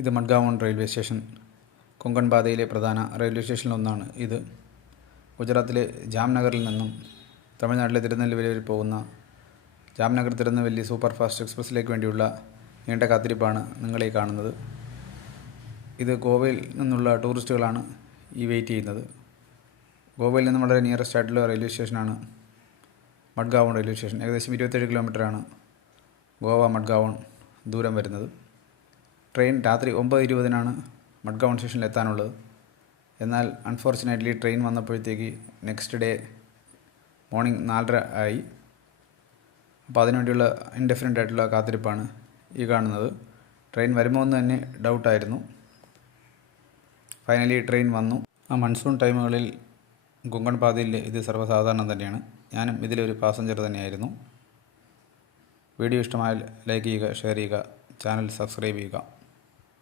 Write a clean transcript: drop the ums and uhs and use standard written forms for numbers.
ഇത് മഡ്ഗാവൺ railway station, Konkan പാതയിലെ പ്രധാന റെയിൽവേ സ്റ്റേഷനിലൊന്നാണ് ഇത്. ഗുജറാത്തിലെ ജാംനഗറിൽ നിന്നും തമിഴ്നാട്ടിലെ തിരുനെൽവേലി വരെ പോകുന്ന ജാംനഗർ തിരുനെൽവേലി സൂപ്പർ ഫാസ്റ്റ് എക്സ്പ്രസ്സിലേക്ക് വേണ്ടിയുള്ള നീണ്ട കാത്തിരിപ്പാണ് നിങ്ങളീ കാണുന്നത്. ഇത് ഗോവയിൽ നിന്നുള്ള ടൂറിസ്റ്റുകളാണ് ഈ വെയിറ്റ് ചെയ്യുന്നത്. ഗോവയിൽ നിന്നും വളരെ നിയറസ്റ്റ് ആയിട്ടുള്ള റെയിൽവേ സ്റ്റേഷനാണ് മഡ്ഗാവൺ റെയിൽവേ സ്റ്റേഷൻ. ഏകദേശം 27 കിലോമീറ്ററാണ് ഗോവ മഡ്ഗാവൺ ദൂരം വരുന്നത്. ട്രെയിൻ രാത്രി 9:20 മഡ്ഗാവൺ സ്റ്റേഷനിൽ എത്താനുള്ളത്. എന്നാൽ അൺഫോർച്ചുനേറ്റ്ലി ട്രെയിൻ വന്നപ്പോഴത്തേക്ക് നെക്സ്റ്റ് ഡേ മോർണിംഗ് 4:30 ആയി. അപ്പോൾ അതിനുവേണ്ടിയുള്ള ഇൻഡെഫിനിറ്റ് ആയിട്ടുള്ള കാത്തിരിപ്പാണ് ഈ കാണുന്നത്. ട്രെയിൻ വരുമോ എന്ന് തന്നെ ഡൗട്ടായിരുന്നു. ഫൈനലി ട്രെയിൻ വന്നു. ആ മൺസൂൺ ടൈമുകളിൽ കൊങ്കൺ പാതയിൽ ഇത് സർവ്വസാധാരണം തന്നെയാണ്. ഞാനും ഇതിലൊരു പാസഞ്ചർ തന്നെയായിരുന്നു. വീഡിയോ ഇഷ്ടമായാൽ ലൈക്ക് ചെയ്യുക, ഷെയർ ചെയ്യുക, ചാനൽ സബ്സ്ക്രൈബ് ചെയ്യുക.